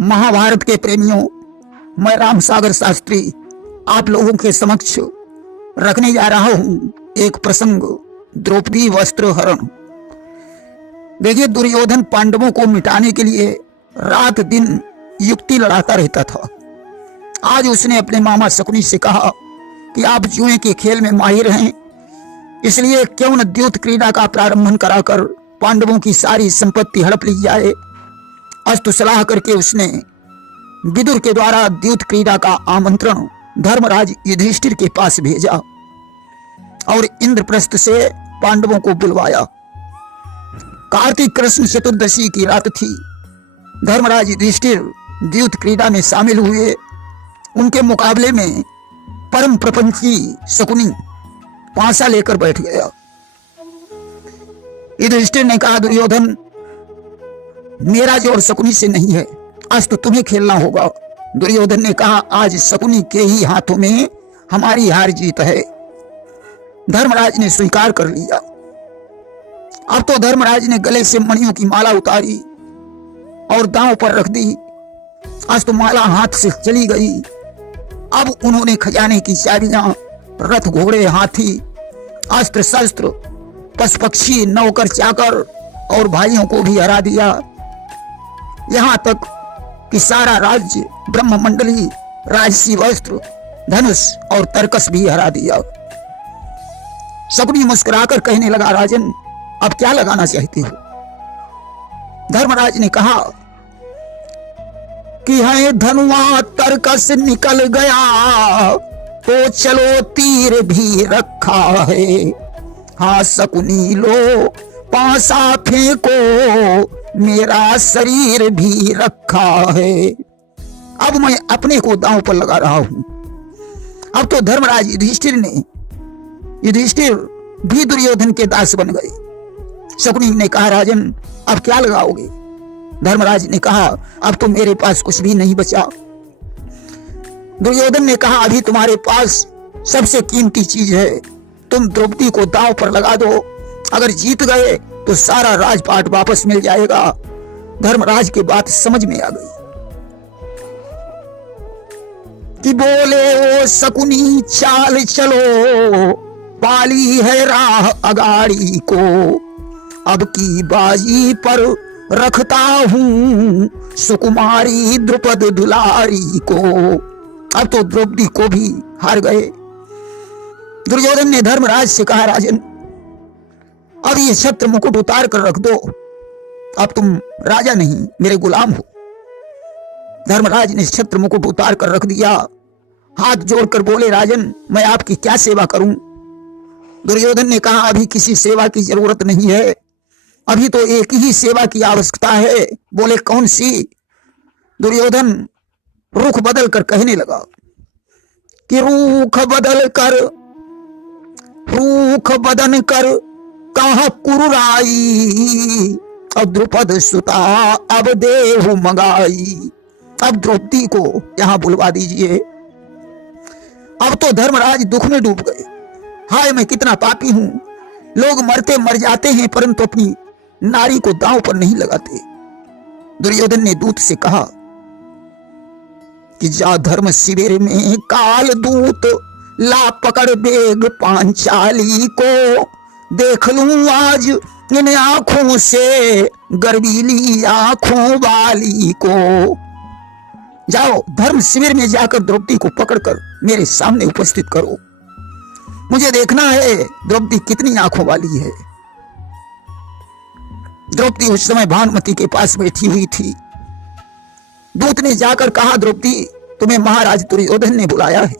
महाभारत के प्रेमियों, मैं राम सागर शास्त्री आप लोगों के समक्ष रखने जा रहा हूं एक प्रसंग, द्रौपदी वस्त्र हरण। देखिए, दुर्योधन पांडवों को मिटाने के लिए रात दिन युक्ति लड़ाता रहता था। आज उसने अपने मामा शकुनी से कहा कि आप जुए के खेल में माहिर हैं, इसलिए क्यों न द्यूत क्रीड़ा का प्रारंभ कराकर पांडवों की सारी संपत्ति हड़प ली जाए। अस्तु सलाह करके उसने विदुर के द्वारा द्यूत क्रीड़ा का आमंत्रण धर्मराज युधिष्ठिर के पास भेजा और इंद्रप्रस्थ से पांडवों को बुलवाया। कार्तिक कृष्ण चतुर्दशी की रात थी। धर्मराज युधिष्ठिर द्यूत क्रीड़ा में शामिल हुए। उनके मुकाबले में परम प्रपंची शकुनी पांसा लेकर बैठ गया। युधिष्ठिर ने कहा, दुर्योधन, मेरा जोर शकुनी से नहीं है, आज तो तुम्हें खेलना होगा। दुर्योधन ने कहा, आज शकुनी के ही हाथों में हमारी हार जीत है। धर्मराज ने स्वीकार कर लिया। अब तो धर्मराज ने गले से मणियों की माला उतारी और दांव पर रख दी। आज तो माला हाथ से चली गई। अब उन्होंने खजाने की चाबियां, रथ, घोड़े, हाथी, अस्त्र शस्त्र, पशु पक्षी, नौकर चाकर और भाइयों को भी हरा दिया। यहां तक कि सारा राज्य, ब्रह्म मंडली, राजसी वस्त्र, धनुष और तर्कस भी हरा दिया। शकुनी मुस्कुराकर कहने लगा, राजन, अब क्या लगाना चाहते हो? धर्मराज ने कहा कि है धनुआ तर्कस निकल गया तो चलो तीर भी रखा है। हाँ शकुनी, लो पांसा फेंको, मेरा शरीर भी रखा है। अब मैं अपने को दांव पर लगा रहा हूं। अब तो धर्मराज युधिष्ठिर भी दुर्योधन के दास बन गए। शकुनी ने कहा, राजन, अब क्या लगाओगे? धर्मराज ने कहा, अब तो मेरे पास कुछ भी नहीं बचा। दुर्योधन ने कहा, अभी तुम्हारे पास सबसे कीमती चीज है, तुम द्रौपदी को दांव पर लगा दो। अगर जीत गए तो सारा राजपाट वापस मिल जाएगा। धर्मराज की बात समझ में आ गई कि बोले, ओ शकुनी, चाल चलो, पाली है राह अगाड़ी को, अब की बाजी पर रखता हूं सुकुमारी द्रुपद दुलारी को। अब तो द्रौपदी को भी हार गए। दुर्योधन ने धर्मराज से कहा, राजन, अब ये छत्र मुकुट उतार कर रख दो। अब तुम राजा नहीं, मेरे गुलाम हो। धर्मराज ने छत्र मुकुट उतार कर रख दिया। हाथ जोड़कर बोले, राजन, मैं आपकी क्या सेवा करूं? दुर्योधन ने कहा, अभी किसी सेवा की जरूरत नहीं है, अभी तो एक ही सेवा की आवश्यकता है। बोले, कौन सी? दुर्योधन रुख बदल कर कहने लगा कि रूख बदन कर कहा कुरुराई, अब द्रुपद सुता अब देहु मंगाई। अब द्रौपदी को यहां बुलवा दीजिए। अब तो धर्मराज दुख में डूब गए। हाय, मैं कितना पापी हूं। लोग मरते मर जाते हैं परंतु अपनी नारी को दांव पर नहीं लगाते। दुर्योधन ने दूत से कहा कि जा धर्म शिविर में काल दूत, ला पकड़ बेग पांचाली को, देख लूं आज इन आंखों से गर्वीली आंखों वाली को। जाओ, धर्म शिविर में जाकर द्रौपदी को पकड़कर मेरे सामने उपस्थित करो। मुझे देखना है द्रौपदी कितनी आंखों वाली है। द्रौपदी उस समय भानुमति के पास बैठी हुई थी। दूत ने जाकर कहा, द्रौपदी, तुम्हें महाराज दुर्योधन ने बुलाया है,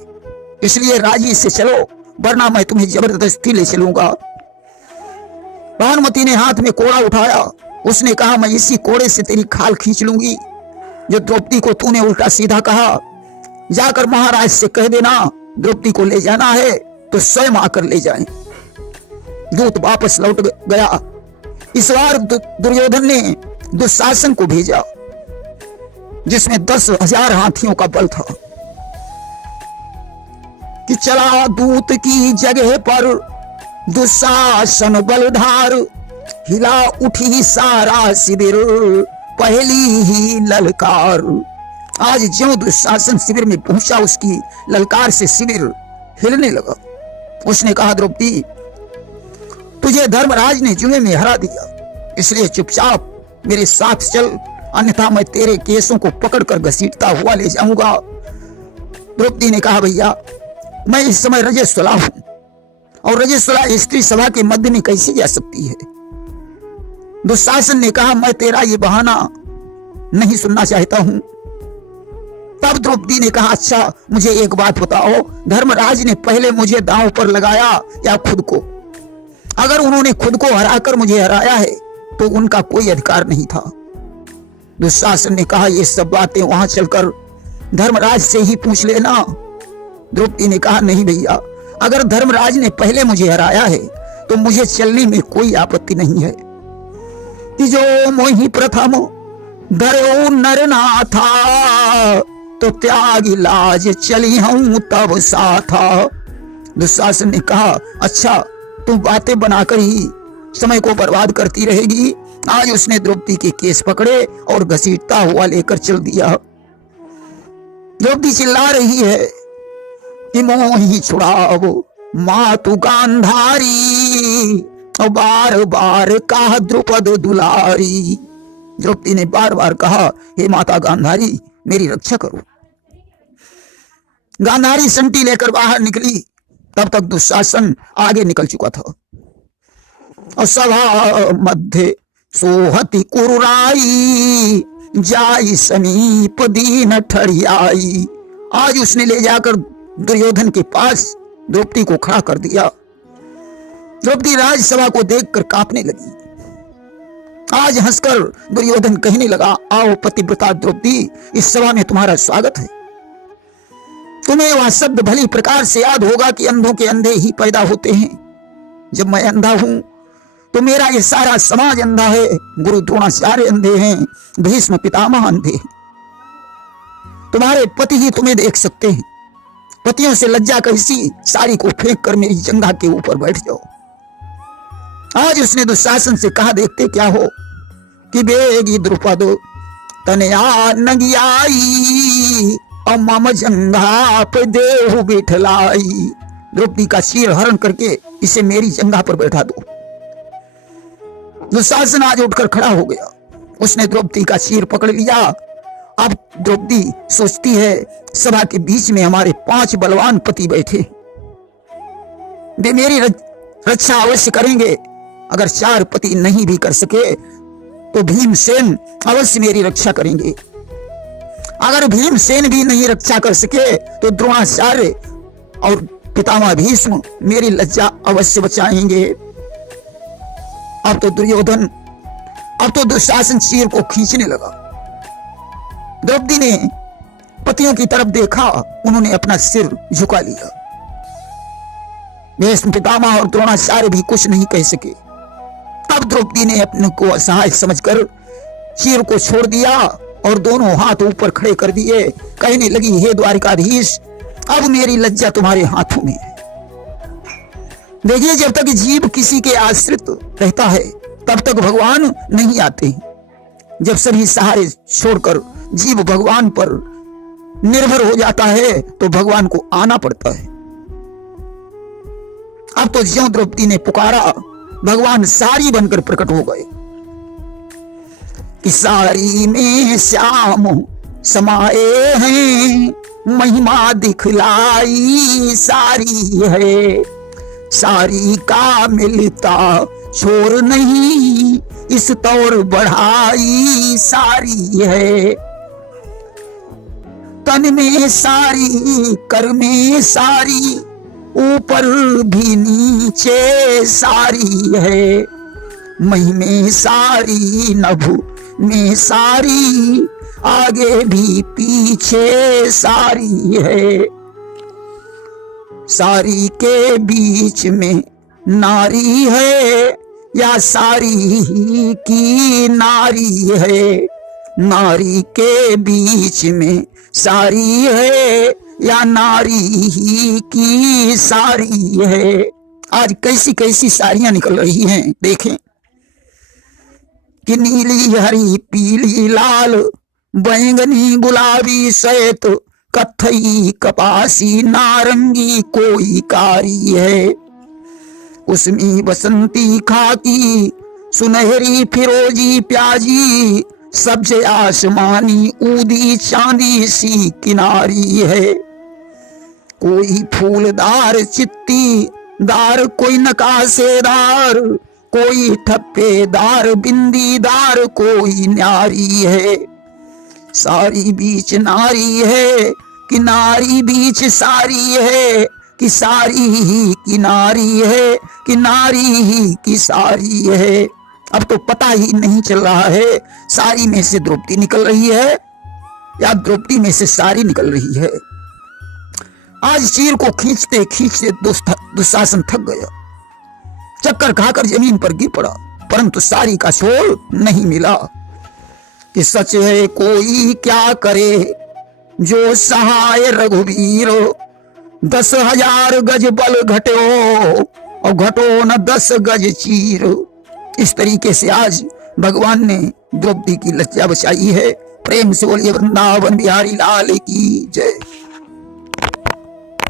इसलिए राजी से चलो, वरना मैं तुम्हें जबरदस्ती ले चलूंगा। भानुमति ने हाथ में कोड़ा उठाया। उसने कहा, मैं इसी कोड़े से तेरी खाल खींच लूंगी। जो द्रौपदी को तूने उल्टा सीधा कहा, जाकर महाराज से कह देना द्रौपदी को ले जाना है तो स्वयं आकर ले जाएं। दूत वापस लौट गया। इस बार दुर्योधन ने दुशासन को भेजा, जिसमें 10,000 हाथियों का बल था, कि चला दूत की जगह पर दुशासन बलधार, हिला उठी सारा शिविर, पहली ही ललकार। आज ज्यों दुशासन शिविर में पहुंचा, उसकी ललकार से शिविर हिलने लगा। उसने कहा, द्रौपदी, तुझे धर्मराज ने जुए में हरा दिया, इसलिए चुपचाप मेरे साथ चल, अन्यथा मैं तेरे केसों को पकड़कर घसीटता हुआ ले जाऊंगा। द्रौपदी ने कहा, भैया, मैं इस समय रजस्वला हूं, और रजस्वला स्त्री सभा के मध्य में कैसे जा सकती है। दुशासन ने कहा, मैं तेरा ये बहाना नहीं सुनना चाहता हूं। तब द्रौपदी ने कहा, अच्छा मुझे एक बात बताओ, धर्मराज ने पहले मुझे दांव पर लगाया या खुद को? अगर उन्होंने खुद को हराकर मुझे हराया है तो उनका कोई अधिकार नहीं था। दुशासन ने कहा, ये सब बातें वहां चलकर धर्मराज से ही पूछ लेना। द्रौपदी ने कहा, नहीं भैया, अगर धर्मराज ने पहले मुझे हराया है तो मुझे चलने में कोई आपत्ति नहीं है। कि जो मोहि प्रथम धरो नर ना था, तो त्यागी लाज चली हूं तब साथा। दुशासन ने कहा, अच्छा तू बातें बनाकर ही समय को बर्बाद करती रहेगी। आज उसने द्रौपदी के केस पकड़े और घसीटता हुआ लेकर चल दिया। द्रौपदी चिल्ला रही है कि मोहि छुड़ाओ मातु गांधारी, और बार बार कहा द्रुपद दुलारी। द्रौपदी ने बार बार कहा, हे माता गांधारी, मेरी रक्षा करो। गांधारी संटी लेकर बाहर निकली, तब तक दुशासन आगे निकल चुका था। और सभा मध्य सोहति कुरुराई, जाई समीप दीन ठड़ियाई। आज उसने ले जाकर दुर्योधन के पास द्रौपदी को खड़ा कर दिया। द्रौपदी राजसभा को देखकर कांपने लगी। आज हंसकर दुर्योधन कहने लगा, आओ पतिव्रता द्रौपदी, इस सभा में तुम्हारा स्वागत है। तुम्हें वह शब्द भली प्रकार से याद होगा कि अंधों के अंधे ही पैदा होते हैं। जब मैं अंधा हूं तो मेरा ये सारा समाज अंधा है। गुरु द्रोणाचार्य अंधे हैं, भीष्म पितामह अंधे हैं। तुम्हारे पति ही तुम्हें देख सकते हैं। पतियों से लज्जा कैसी, साड़ी को फेंक कर मेरी जंघा के ऊपर बैठ जाओ। आज उसने दुशासन से कहा, देखते क्या हो कि बेगी द्रुपद तनया नगियाई, और मम जंघा पे देहु बिठलाई। द्रौपदी का शीर हरण करके इसे मेरी जंघा पर बैठा दो। दुशासन आज उठकर खड़ा हो गया। उसने द्रौपदी का शीर पकड़ लिया। अब द्रौपदी सोचती है, सभा के बीच में हमारे 5 बलवान पति बैठे, वे मेरी रक्षा अवश्य करेंगे। अगर 4 पति नहीं भी कर सके तो भीमसेन अवश्य मेरी रक्षा करेंगे। अगर भीमसेन भी नहीं रक्षा कर सके तो द्रोणाचार्य और पितामह भीष्म मेरी लज्जा अवश्य बचाएंगे। अब तो दुशासन शीर को खींचने लगा। द्रौपदी ने पतियों की तरफ देखा, उन्होंने अपना सिर झुका लिया। भीष्म पितामह और द्रोणाचार्य भी कुछ नहीं कह सके। अब द्रौपदी ने अपने को असहाय समझकर शीर को छोड़ दिया और दोनों हाथ ऊपर खड़े कर दिए। कहने लगी, हे द्वारिकाधीश, अब मेरी लज्जा तुम्हारे हाथों में है। देखिए, जब तक जीव किसी के आश्रित रहता है तब तक भगवान नहीं आते। जब सभी सहारे छोड़कर जीव भगवान पर निर्भर हो जाता है तो भगवान को आना पड़ता है। अब तो ज्यों द्रौपदी ने पुकारा, भगवान सारी बनकर प्रकट हो गए कि सारी में श्याम समाये हैं, महिमा दिखलाई सारी है। सारी का मिलता छोर नहीं, इस तौर बढ़ाई सारी है। तन में सारी, कर में सारी, ऊपर भी नीचे सारी है। मही में सारी, नभु में सारी, आगे भी पीछे सारी है। सारी के बीच में नारी है, या सारी ही की नारी है। नारी के बीच में सारी है, या नारी ही की सारी है। आज कैसी कैसी साड़ियां निकल रही हैं। देखें कि नीली हरी पीली लाल बैंगनी गुलाबी श्वेत कत्थई कपासी नारंगी कोई कारी है, उसमें बसंती खाकी सुनहरी फिरोजी प्याजी सब्ज आसमानी ऊदी चांदी सी किनारी है। कोई फूलदार चित्ती दार कोई नकाशेदार कोई ठप्पेदार बिंदीदार कोई न्यारी है। सारी बीच नारी है कि नारी बीच सारी है कि सारी ही की नारी है कि नारी ही की सारी है। अब तो पता ही नहीं चल रहा है सारी में से द्रौपदी निकल रही है या द्रौपदी में से सारी निकल रही है। आज चीर को खींचते खींचते दुशासन थक गया, चक्कर खाकर जमीन पर गिर पड़ा, परंतु सारी का छोर नहीं मिला। कि सच है कोई क्या करे जो सहाय रघुवीर, 10,000 गज बल घटो और घटो न 10 गज चीर। इस तरीके से आज भगवान ने द्रौपदी की लज्जा बचाई है। प्रेम से बोलिए वृंदावन बिहारी लाल की जय।